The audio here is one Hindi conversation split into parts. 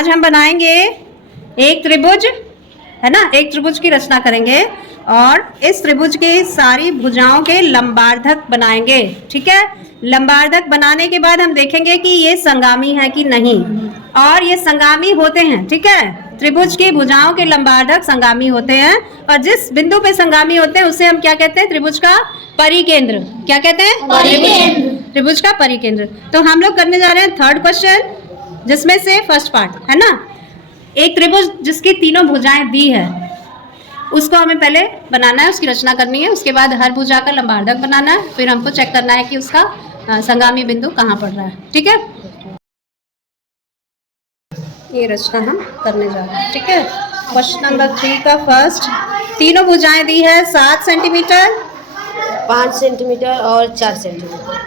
आज हम बनाएंगे एक त्रिभुज, है ना। एक त्रिभुज की रचना करेंगे और इस त्रिभुज के सारी भुजाओं के लंबार्धक बनाएंगे। ठीक है, लंबार्धक बनाने के बाद हम देखेंगे कि ये संगामी है कि नहीं, और ये संगामी होते हैं। ठीक है, त्रिभुज की भुजाओं के लंबार्धक संगामी होते हैं और जिस बिंदु पे संगामी होते हैं उसे हम क्या कहते हैं? त्रिभुज का परिकेंद्र। क्या कहते हैं? परिकेंद्र। त्रिभुज का परिकेंद्र। तो हम लोग करने जा रहे हैं थर्ड क्वेश्चन, जिसमें से फर्स्ट पार्ट है ना, एक त्रिभुज जिसकी तीनों भुजाएं दी है उसको हमें पहले बनाना है, उसकी रचना करनी है। उसके बाद हर भुजा का लंबार्धक बनाना है, फिर हमको चेक करना है कि उसका संगामी बिंदु कहाँ पड़ रहा है। ठीक है, ये रचना हम करने जा रहे हैं। ठीक है, क्वेश्चन नंबर 3 का फर्स्ट, तीनों भुजाएं दी है 7 सेंटीमीटर, 5 सेंटीमीटर और 4 सेंटीमीटर।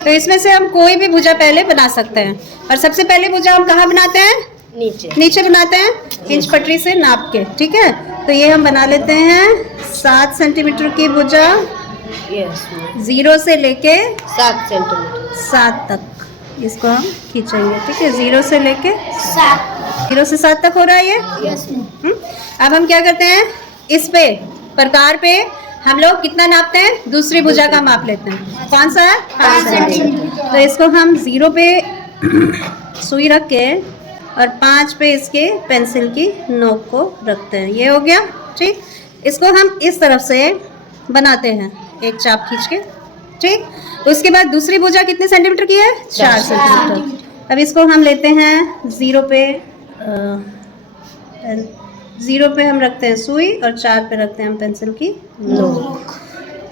तो इसमें से हम कोई भी भुजा पहले बना सकते हैं। और सबसे पहले भुजा हम कहाँ बनाते हैं? नीचे बनाते हैं, इंच पटरी से नाप के। ठीक है, तो ये हम बना लेते हैं 7 सेंटीमीटर की भुजा, 0 से लेके 7 सेंटीमीटर 7 तक इसको हम खींचेंगे। ठीक है, 0 से लेके 0 से 7 तक हो रहा है ये। अब हम क्या करते हैं, इस पे प्रकार पे हम लोग कितना नापते हैं? दूसरी भुजा का माप लेते हैं। कौन सा है? 5 सेंटीमीटर। तो इसको हम 0 पे सुई रख के और 5 पे इसके पेंसिल की नोक को रखते हैं। ये हो गया। ठीक, इसको हम इस तरफ से बनाते हैं, एक चाप खींच के। ठीक, उसके बाद दूसरी भुजा कितने सेंटीमीटर की है? 4 सेंटीमीटर। अब इसको हम लेते हैं 0 पे हम रखते हैं सुई और 4 पे रखते हैं हम पेंसिल की नोक।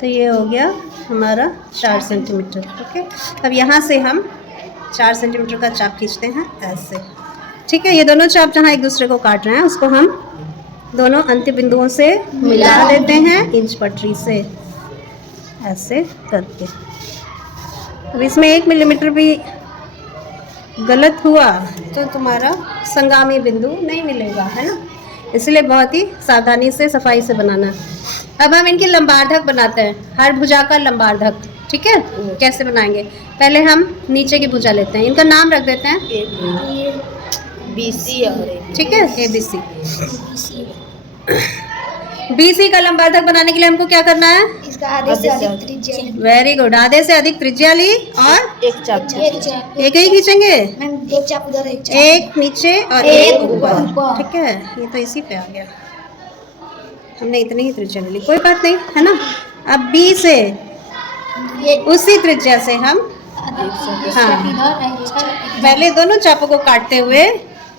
तो ये हो गया हमारा 4 सेंटीमीटर। ओके, अब यहाँ से हम 4 सेंटीमीटर का चाप खींचते हैं ऐसे। ठीक है, ये दोनों चाप जहाँ एक दूसरे को काट रहे हैं उसको हम दोनों अंत्य बिंदुओं से मिला देते हैं इंच पटरी से, ऐसे करके। अब इसमें 1 मिलीमीटर भी गलत हुआ तो तुम्हारा संगामी बिंदु नहीं मिलेगा, है ना। इसलिए बहुत ही सावधानी से, सफाई से बनाना है। अब हम इनके लंबार्धक बनाते हैं, हर भुजा का लंबार्धक। ठीक है, कैसे बनाएंगे? पहले हम नीचे की भुजा लेते हैं, इनका नाम रख देते हैं BC और ठीक है, ABC। BC का लंबार्धक बनाने के लिए हमको क्या करना है? इसका आधे से अधिक त्रिज्या। वेरी गुड, आधे से अधिक त्रिज्या ली और एक चाप एक ही खींचेंगे, एक चाप उधर, एक नीचे और एक ऊपर। ठीक है, ये तो इसी पे आ गया, हमने इतनी ही त्रिज्या ली, कोई बात नहीं, है ना। अब B से उसी त्रिज्या से हम पहले दोनों चापों को काटते हुए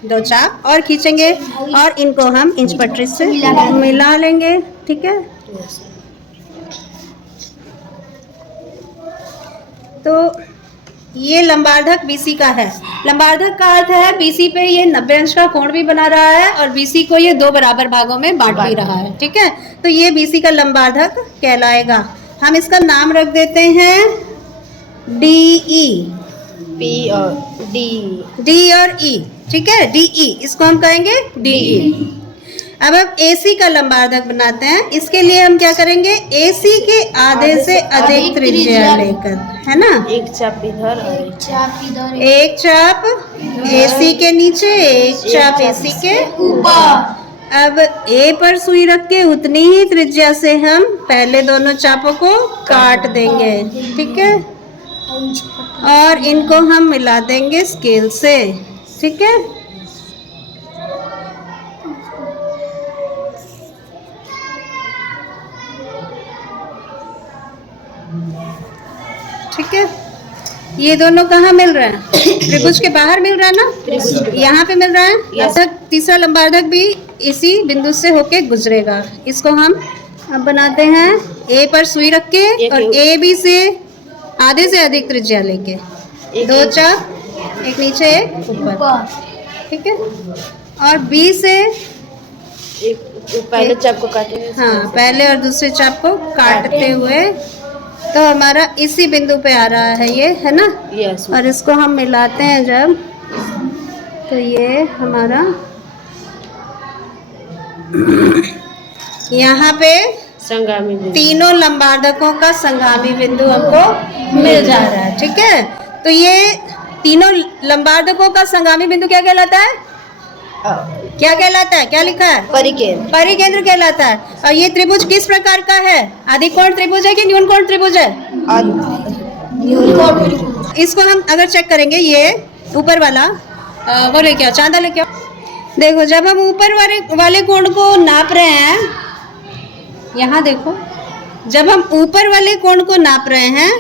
2 चाप और खींचेंगे और इनको हम इंच पटरी से मिला लेंगे। ठीक है, तो ये लंबार्धक BC का है। लंबार्धक का अर्थ है BC पे ये 90 अंश का कोण भी बना रहा है और BC को ये 2 बराबर भागों में बांट भी रहा है। ठीक है, तो ये BC का लंबार्धक कहलाएगा। हम इसका नाम रख देते हैं DE, P और D और E। ठीक है, DE, इसको हम कहेंगे DE। अब हम AC का लंबार्धक बनाते हैं। इसके लिए हम क्या करेंगे? AC के आधे से अधिक त्रिज्या लेकर, है ना, एक चाप इधर और एक चाप AC के नीचे, एक चाप AC के ऊपर। अब A पर सुई रख के उतनी ही त्रिज्या से हम पहले दोनों चापों को काट देंगे। ठीक है, और इनको हम मिला देंगे स्केल से। ठीक है, ठीक है, ये दोनों कहाँ मिल रहे हैं? त्रिभुज के बाहर मिल रहा है ना, यहाँ पे मिल रहा है। अब तीसरा लंबार्धक भी इसी बिंदु से होके गुजरेगा। इसको हम अब बनाते हैं A पर सुई रख के और AB से आधे से अधिक त्रिज्या लेके 2 चाप, एक नीचे एक ऊपर। ठीक है, और B से एक पहले चाप को काटेंगे। हाँ, पहले और दूसरे चाप को काटते हुए, तो हमारा इसी बिंदु पे आ रहा है ये, है ना। यस, और इसको हम मिलाते हैं जब, तो ये हमारा यहाँ पे संगामी बिंदु। तीनों लंबार्धकों का संगामी बिंदु हमको मिल जा रहा है। ठीक है, तो ये तीनों लंबार्धकों का संगामी बिंदु क्या कहलाता है? क्या कहलाता है? क्या लिखा है? परिकेंद्र। परिकेंद्र कहलाता है। और ये त्रिभुज किस प्रकार का है? अधिकोण त्रिभुज है कि न्यून कोण त्रिभुज है? इसको हम अगर चेक करेंगे, ये ऊपर वाला वो लेके आओ, चांदा लेके आओ। देखो, जब हम ऊपर वाले कोण को नाप रहे हैं, यहाँ देखो, जब हम ऊपर वाले कोण को नाप रहे हैं,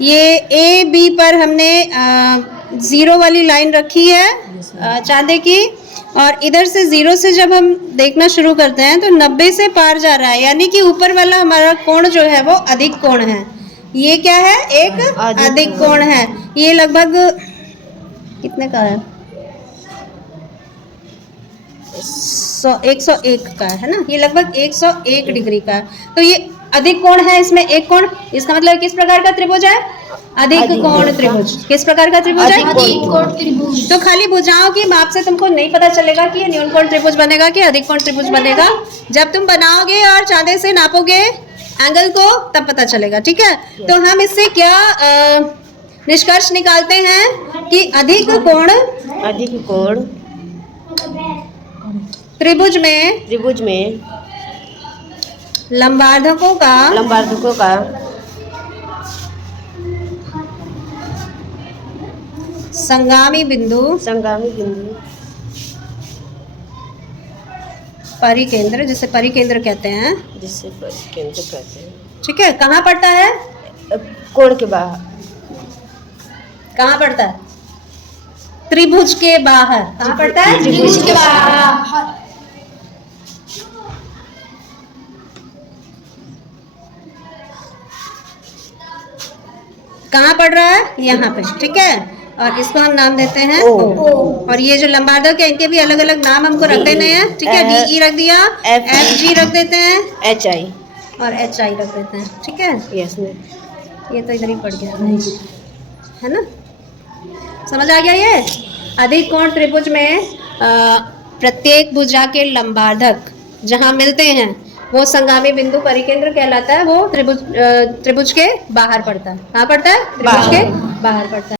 ये ए बी पर हमने 0 वाली लाइन रखी है चांदे की, और इधर से 0 से जब हम देखना शुरू करते हैं तो 90 से पार जा रहा है, यानी कि ऊपर वाला हमारा कोण जो है वो अधिक कोण है। ये क्या है? एक अधिक कोण है। ये लगभग कितने का है? 101 का है ना, ये लगभग 101 डिग्री का है। तो ये अधिक कोण है, इसमें एक कोण, इसका मतलब किस प्रकार का त्रिभुज है? अधिक कोण त्रिभुज। किस प्रकार का त्रिभुज है? तो खाली भुजाओं की माप से तुमको नहीं पता चलेगा कि ये न्यून कोण त्रिभुज बनेगा कि अधिक कोण त्रिभुज बनेगा। जब तुम बनाओगे और चांदे से नापोगे एंगल को, तब पता चलेगा। ठीक है, तो हम इससे क्या निष्कर्ष निकालते हैं कि अधिक कोण त्रिभुज में लंबार्धकों का संगामी बिंदु परिकेंद्र, जिसे परिकेंद्र कहते हैं, ठीक है, कहाँ पड़ता है? कोण के बाहर। कहाँ पड़ता है? त्रिभुज के बाहर। कहाँ पड़ता है? त्रिभुज के बाहर। कहाँ पड़ रहा है? यहाँ पे। ठीक है, और इसको हम नाम देते हैं O। और ये जो लंबार्धक है, इनके भी अलग अलग नाम हमको रख देने हैं। ठीक है, DE रख दिया, FG रख देते हैं, HI और HI रख देते हैं। ठीक है, यस मैम। ये तो इधर ही पड़ गया है ना, समझ आ गया? ये अधिक कोण त्रिभुज में प्रत्येक भुजा के लंबार्धक जहाँ मिलते हैं वो संगामी बिंदु परिकेंद्र कहलाता है। वो त्रिभुज के बाहर पड़ता है। कहाँ पड़ता है? त्रिभुज के बाहर पड़ता है।